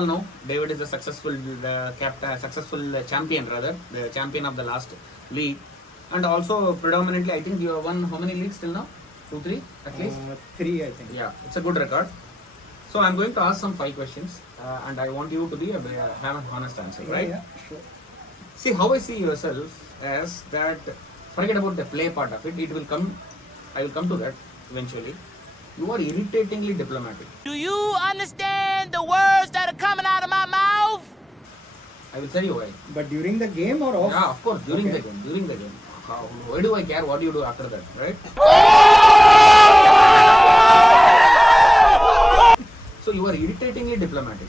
all know David is a successful champion rather, the champion of the last league, and also predominantly I think you have won how many leagues till now? 2, 3 at least? 3 I think. Yeah, it's a good record. So I'm going to ask some 5 questions and I want you to be have an honest answer, right? Yeah, sure. See, how I see yourself as that, forget about the play part of it, it will come, I will come to that eventually. You are irritatingly diplomatic. Do you understand the words that are coming out of my mouth? I will tell you why. But during the game or off? Yeah, of course, during the game. Why do I care what you do after that, right? So you are irritatingly diplomatic.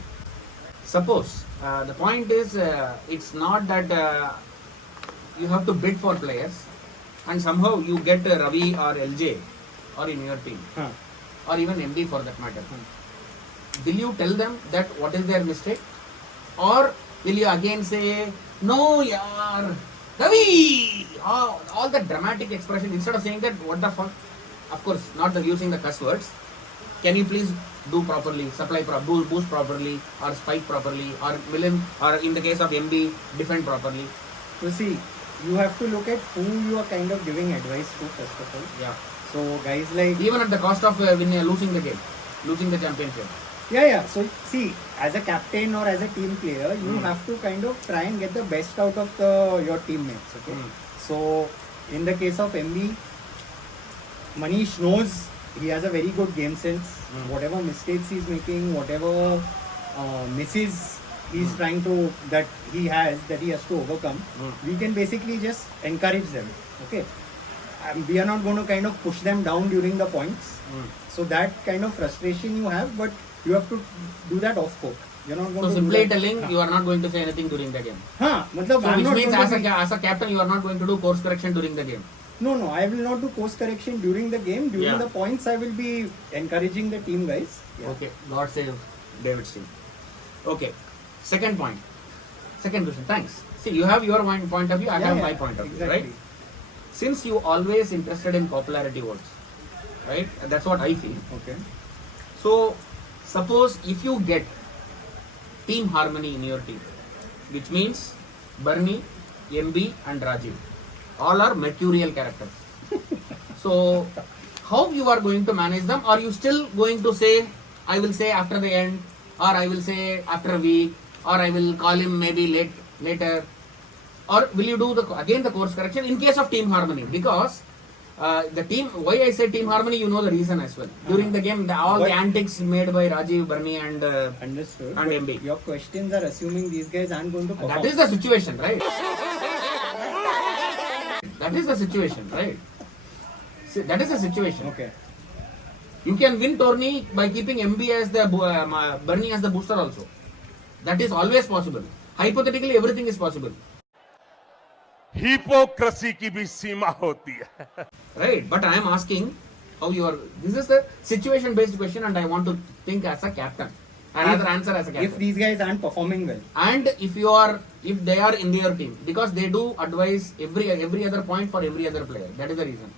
Suppose, the point is, it's not that you have to bid for players and somehow you get Ravi or LJ or in your team. Or even MD for that matter. Will you tell them that what is their mistake? Or will you again say, no yaar, Ravi! All the dramatic expression, instead of saying that, what the fuck? Of course, not using the cuss words. Can you please do properly, boost properly, or spike properly, or or in the case of MD, defend properly? So see, you have to look at who you are kind of giving advice to first of all. Yeah. So guys like... Even at the cost of losing the game, losing the championship. Yeah. So see, as a captain or as a team player, you have to kind of try and get the best out of your teammates. Okay. So in the case of MB, Manish knows he has a very good game sense. Whatever mistakes he's making, whatever misses he's trying to that he has to overcome, we can basically just encourage them. Okay. We are not going to kind of push them down during the points. So that kind of frustration you have, but you have to do that off court. You're not going so to simply telling, you are not going to say anything during the game. So which means as a captain, you are not going to do course correction during the game. No, I will not do course correction during the game. During the points, I will be encouraging the team guys. Okay, God save David's team. Okay, second point. Second question, thanks. See, you have your point of view, I have my point of view, right? Since you always interested in popularity votes, right? That's what I feel. Okay. So, suppose if you get team harmony in your team, which means Bernie, MB and Rajiv, all are mercurial characters. So, how you are going to manage them? Are you still going to say, I will say after the end, or I will say after a week, or I will call him maybe later? Or will you do again the course correction in case of team harmony? Because the team, why I say team harmony, you know the reason as well. During the game, all the antics made by Rajiv, Bernie and understood. And MB. Your questions are assuming these guys aren't going to perform. That is the situation, right? That is the situation, right? See, that is the situation. Okay. You can win tourney by keeping MB as the Bernie as the booster also. That is always possible. Hypothetically, everything is possible. Hypocrisy की भी सीमा होती है. Right, but I am asking how you are. This is the situation-based question, and I want to think as a captain. I rather answer as a captain. If these guys aren't performing well, and if they are in their team, because they do advise every other point for every other player. That is the reason.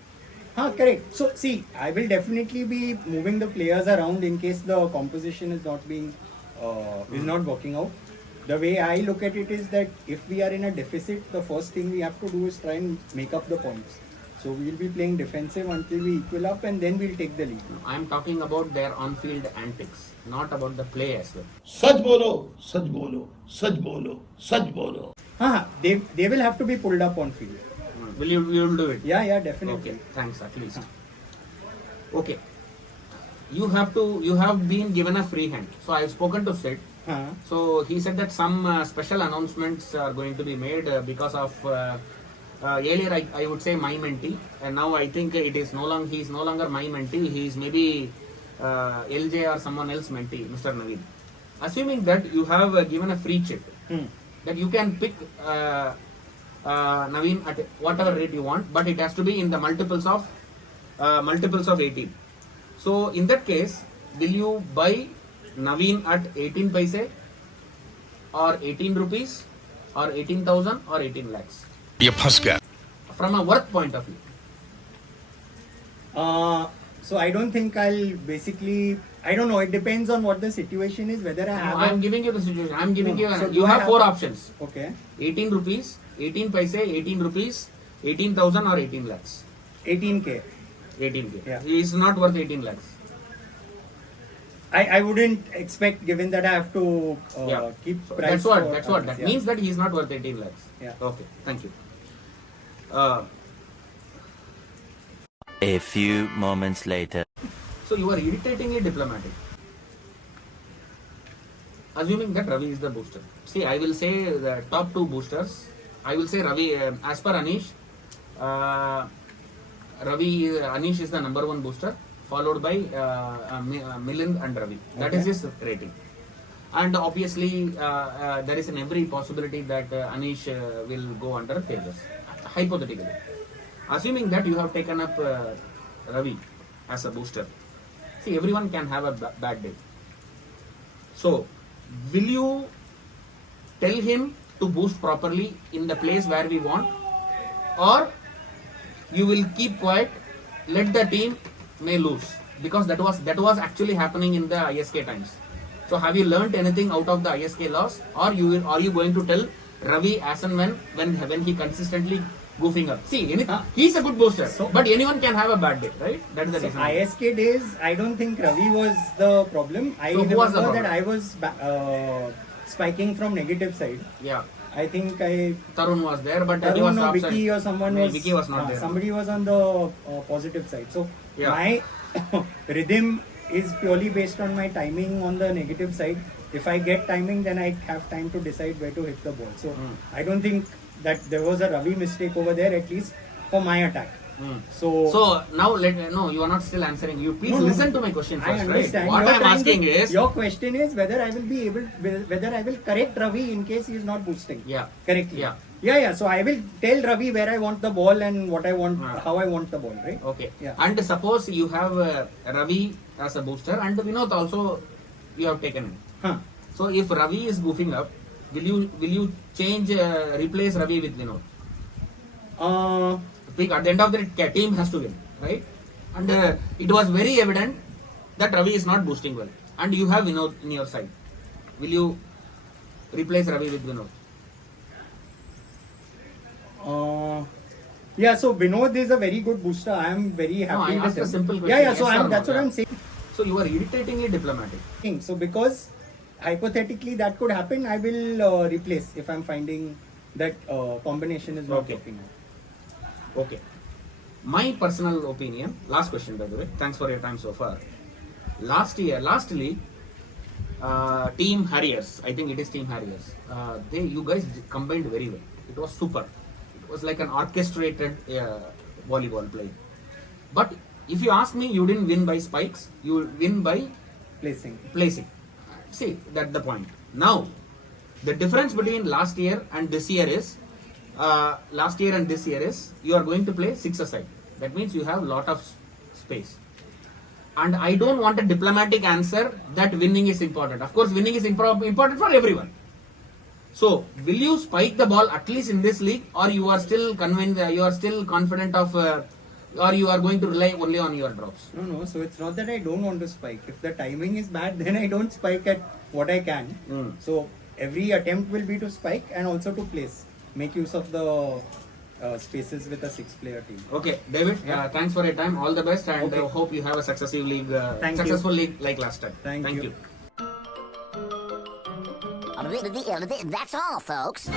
Correct. So see, I will definitely be moving the players around in case the composition is not being is not working out. The way I look at it is that if we are in a deficit, the first thing we have to do is try and make up the points. So we will be playing defensive until we equal up, and then we'll take the lead. I am talking about their on-field antics, not about the play as well. सच बोलो, सच बोलो, सच बोलो, सच बोलो. They will have to be pulled up on field. Will you do it? Yeah, definitely. Okay, thanks at least. Okay, you have been given a free hand. So I have spoken to Sid. So he said that some special announcements are going to be made because of earlier I would say my mentee, and now I think he is no longer my mentee. He is maybe LJ or someone else mentee, Mr. Naveen. Assuming that you have given a free chip, that you can pick Naveen at whatever rate you want, but it has to be in the multiples of 18. So in that case, will you buy Naveen at 18 paise or 18 rupees or 18,000 or 18 lakhs? ये फंस गया. From a worth point of view. So I don't think I'll basically I don't know. It depends on what the situation is. Whether I have. I am giving you the situation. I am giving you. So You do I have have- 4 options. Okay. 18 rupees, 18 paise, 18 rupees, 18,000 or 18 lakhs. 18K. 18k. Yeah. He is not worth 18 lakhs. I wouldn't expect, given that I have to Yeah. keep So price. that's what. for That's what. others, That yeah. means that he is not worth 18 lakhs. Yeah. Okay. Thank you. A few moments later. So you are irritatingly diplomatic. Assuming that Ravi is the booster. See, I will say the top 2 boosters. I will say Ravi, as per Anish, Anish is the number 1 booster, followed by Milind and Ravi. That is his rating. And obviously, there is an every possibility that Anish will go under Tejas. Hypothetically. Assuming that you have taken up Ravi as a booster. See, everyone can have a bad day. So, will you tell him to boost properly in the place where we want, or you will keep quiet, let the team may lose? Because that was actually happening in the ISK times. So, have you learnt anything out of the ISK loss, or are you going to tell Ravi as and when he consistently goofing up? See, he's a good booster, but anyone can have a bad day, right? That is the So reason. ISK days, I don't think Ravi was the problem. I So who was the remember that problem? I was spiking from negative side. Yeah, I think Tarun was there, but he Tarun was or upside. Vicky or someone No, was. Vicky was not there. Somebody was on the positive side. So Yeah. my rhythm is purely based on my timing on the negative side. If I get timing, then I have time to decide where to hit the ball. So I don't think that there was a Ravi mistake over there, at least for my attack. So now you are not still answering. You please No, no, listen no. to my question I first, right? understand. What You're I am trying asking to- is, your question is whether I will correct Ravi in case he is not boosting. Yeah. Correctly. Yeah. Yeah. So I will tell Ravi where I want the ball and what I want, how I want the ball, right? okay. Yeah. And suppose you have Ravi as a booster and Vinod also you have taken him. Huh. So if Ravi is goofing up, will you change replace Ravi with Vinod? At the end of the day, team has to win, right? And it was very evident that Ravi is not boosting well, and you have Vinod in your side. Will you replace Ravi with Vinod? Yeah. So Vinod is a very good booster. I am very happy I with asked a him. simple question. Yeah. Yes So or no? that's what Yeah. I'm saying. So you are irritatingly diplomatic. So because hypothetically that could happen, I will replace if I'm finding that combination is not Okay. working out. Okay. My personal opinion, last question by the way, thanks for your time so far. Lastly, Team Harriers, I think it is Team Harriers, you guys combined very well. It was super. It was like an orchestrated volleyball play. But if you ask me, you didn't win by spikes, you win by Placing. See, that's the point. Now, the difference between last year and this year is, you are going to play 6 aside. That means you have a lot of space. And I don't want a diplomatic answer that winning is important. Of course, winning is important for everyone. So, will you spike the ball at least in this league, or you are still convinced, you are still confident of, or you are going to rely only on your drops? No. So it's not that I don't want to spike. If the timing is bad, then I don't spike at what I can. So every attempt will be to spike and also to place. Make use of the spaces with a 6-player team. Okay, David, thanks for your time. All the best, and Okay. hope you have a successive league, Thank you. successful league like last time. Thank you. That's all, folks.